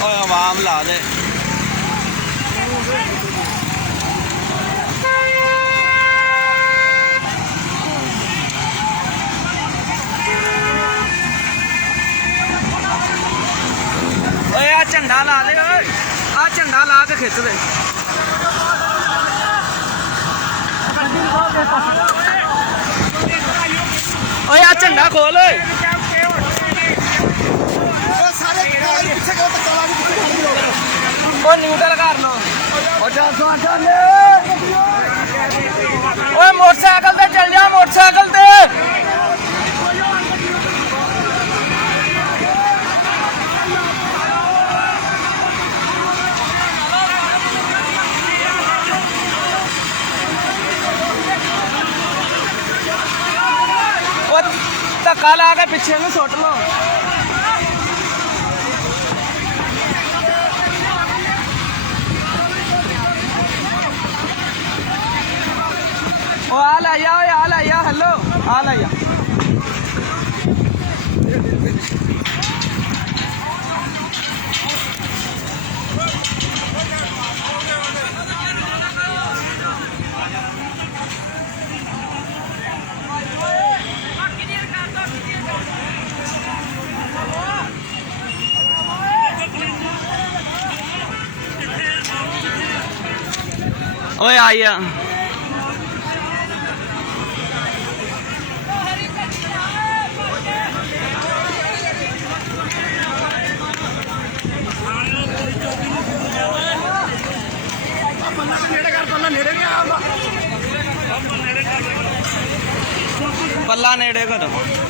ਓਏ ਆਵਾਮ ਲਾ ਦੇ ਓਏ ਆ ਝੰਡਾ ਲਾ ਦੇ ਓਏ ਆ ਝੰਡਾ ਲਾ ਕੇ ਖਿੱਚ ਦੇ ਓਏ ਆ ਝੰਡਾ ਖੋਲ ਓਏ ਉਹ ਨਿਊਟਰਲ ਕਰ ਲੋ ਓਏ ਮੋਟਰਸਾਈਕਲ ਤੇ ਚੱਲ ਜਾ ਮੋਟਰਸਾਈਕਲ ਤੇ ਧੱਕਾ ਲਾ ਕੇ ਪਿੱਛੇ ਨੂੰ ਸੁੱਟ ਲੋ ਉਹ ਆ ਲੈ ਜਾ ਓਏ ਆ ਲੈ ਜਾ ਹੈਲੋ ਆ ਲੈ ਜਾ ਓਏ ਆਇਆ ਪੱਲਾ ਨੇੜੇ ਕਰੋ